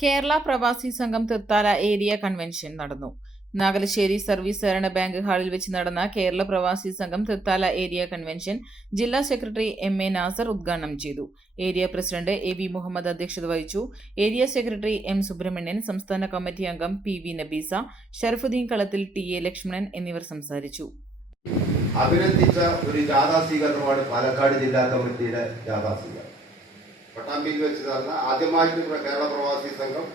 Kerala Pravasi Sangham Thrithala area convention നടന്നു. Nagalassery service സഹകരണ bank ഹാളിൽ വെച്ച് നടന്ന കേരള പ്രവാസി സംഘം തൃത്താല ഏരിയ കൺവെൻഷൻ ജില്ലാ സെക്രട്ടറി എം എ നാസർ ഉദ്ഘാടനം ചെയ്തു. Area president A V Muhammad അധ്യക്ഷത വഹിച്ചു. ഏരിയ സെക്രട്ടറി എം സുബ്രഹ്മണ്യൻ സംസ്ഥാന കമ്മിറ്റി അംഗം പി വി നബീസ ഷറഫുദ്ദീൻ കളത്തിൽ ടി എ ലക്ഷ്മണൻ എന്നിവർ സംസാരിച്ചു. അഭിനന്ദിച്ച ഒരു ജാഥാ സ്വീകരണമാണ് പാലക്കാട് ജില്ലാ കമ്മിറ്റിയുടെ ജാഥാ സ്വീകരണം. പട്ടാമ്പിയിൽ വെച്ച് നടന്ന ആദ്യമായിട്ട് കേരള പ്രവാസി സംഘം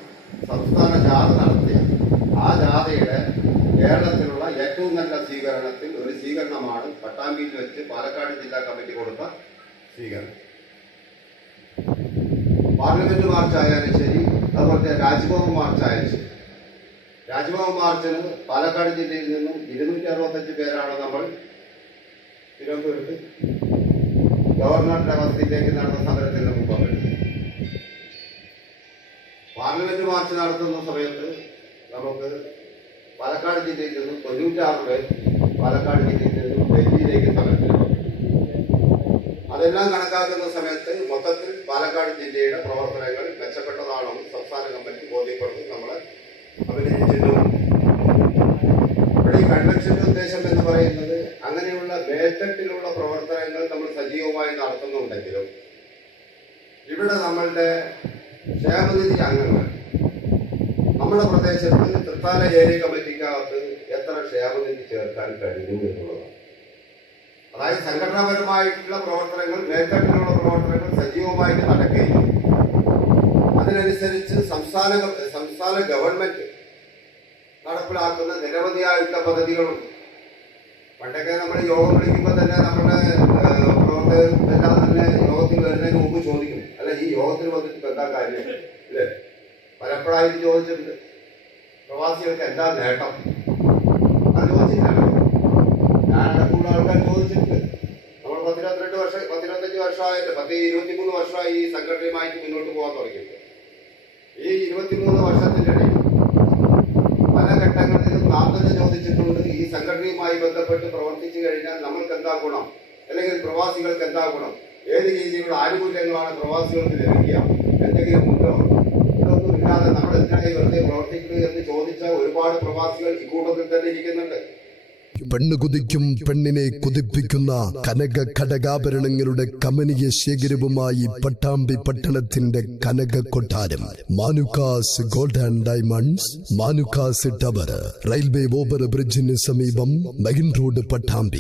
സംസ്ഥാന ജാഥ നടത്തിയ ആ ജാഥയുടെ കേരളത്തിലുള്ള ഏറ്റവും നല്ല സ്വീകരണത്തിൽ ഒരു സ്വീകരണമാണ് പട്ടാമ്പിയിൽ വെച്ച് പാലക്കാട് ജില്ലാ കമ്മിറ്റി കൊടുത്ത സ്വീകരണം. പാർലമെന്റ് മാർച്ച് ആയാലും ശരി അതുപോലെ രാജ്ഭവൻ മാർച്ച് ആയാലും ശരി. രാജ്ഭവൻ മാർച്ചിന് പാലക്കാട് ജില്ലയിൽ നിന്നും ഇരുന്നൂറ്റി അറുപത്തഞ്ച് പേരാണ് നമ്മൾ തിരുവനന്തപുരത്ത് ഗവർണറുടെ വസതിയിലേക്ക് നടന്ന സമരത്തിന് പങ്കെടുത്തു പാർലമെന്റ് മാർച്ച് നടത്തുന്ന സമയത്ത് നമുക്ക് പാലക്കാട് ജില്ലയിൽ നിന്നും തൊണ്ണൂറ്റാറ് പേർ പാലക്കാട് ജില്ലയിൽ നിന്നും ഡൽഹിയിലേക്ക് സമരത്തിൽ അതെല്ലാം കണക്കാക്കുന്ന സമയത്ത് മൊത്തത്തിൽ പാലക്കാട് ജില്ലയുടെ പ്രവർത്തനങ്ങൾ മെച്ചപ്പെട്ടതാണെന്ന് സംസ്ഥാന കമ്മിറ്റി ബോധ്യപ്പെടുത്തി നമ്മളെ അഭിനയിച്ചിട്ടുണ്ട്. ഇവിടെ ഈ കൺവെൻഷന്റെ ഉദ്ദേശം എന്ന് പറയുന്നത് അങ്ങനെയുള്ള മേൽത്തട്ടിലുള്ള പ്രവർത്തനങ്ങൾ നമ്മൾ സജീവമായി നടത്തുന്നുണ്ടെങ്കിലും ഇവിടെ നമ്മളുടെ ക്ഷേമനിധി അംഗങ്ങൾ നമ്മുടെ പ്രദേശത്ത് തൃത്താല ഏരിയ കമ്മിറ്റിക്കകത്ത് എത്ര ക്ഷേമനിധി ചേർക്കാൻ കഴിഞ്ഞു എന്നുള്ളതാണ് അതായത് സംഘടനാപരമായിട്ടുള്ള പ്രവർത്തനങ്ങൾ മേൽത്തട്ടിലുള്ള പ്രവർത്തനങ്ങൾ സജീവമായിട്ട് നടക്കുകയും അതിനനുസരിച്ച് സംസ്ഥാന സംസ്ഥാന ഗവൺമെന്റ് നടപ്പിലാക്കുന്ന നിരവധിയായിട്ടുള്ള പദ്ധതികളുണ്ട്. പണ്ടൊക്കെ നമ്മൾ യോഗം വിളിക്കുമ്പോൾ തന്നെ നമ്മുടെ പ്രവർത്തകരെല്ലാം തന്നെ യോഗത്തിൽ വരുന്നതിന് മുമ്പ് ചോദിക്കും അല്ല യോഗത്തിൽ വന്നിട്ട് എന്താ കാര്യം? അല്ലേ പലപ്പോഴായി ചോദിച്ചിട്ടുണ്ട്. പ്രവാസികൾക്ക് എന്താ നേട്ടം? അത് ചോദിച്ചിട്ടാണ് ഞാനടക്കമുള്ള ആൾക്കാർ ചോദിച്ചിട്ടുണ്ട്. നമ്മൾ പത്തിരുപത്തിരണ്ട് വർഷം പത്തിരുപത്തഞ്ച് വർഷമായിട്ട് പത്ത് ഇരുപത്തിമൂന്ന് വർഷമായി ഈ സംഘടനയുമായിട്ട് മുന്നോട്ട് പോകാൻ തുടങ്ങിയിട്ട്. ഈ ഇരുപത്തിമൂന്ന് വർഷത്തിനിടയിൽ പല ഘട്ടങ്ങളിലും നാം തന്നെ ചോദിച്ചിട്ടുണ്ട്. ഈ സംഘടനയുമായി ബന്ധപ്പെട്ട് പ്രവർത്തിച്ചു കഴിഞ്ഞാൽ നമ്മൾക്ക് എന്താ ഗുണം? അല്ലെങ്കിൽ പ്രവാസികൾക്ക് എന്താ ഗുണം ഏത് രീതിയിലുള്ള ആനുകൂല്യങ്ങളാണ് പ്രവാസികൾക്ക് ലഭിക്കുക? എന്തെങ്കിലും ഉണ്ടോ? ഇതൊന്നും ഇല്ലാതെ നമ്മൾ എന്തിനായി വെറുതെ പ്രവർത്തിക്കുന്നത് എന്ന് ചോദിച്ച ഒരുപാട് പ്രവാസികൾ ഇക്കൂട്ടത്തിൽ തന്നെ ഇരിക്കുന്നുണ്ട്. പെണ്ണ് കുതിക്കും പെണ്ണിനെ കുതിപ്പിക്കുന്ന കനക ഘടകാഭരണങ്ങളുടെ കമനീയ ശേഖരവുമായി പട്ടാമ്പി പട്ടണത്തിന്റെ കനക കൊട്ടാരം. Manukkas gold and diamonds Manukkas tower railway over ബ്രിഡ്ജിന് സമീപം മെയിൻ റോഡ് പട്ടാമ്പി.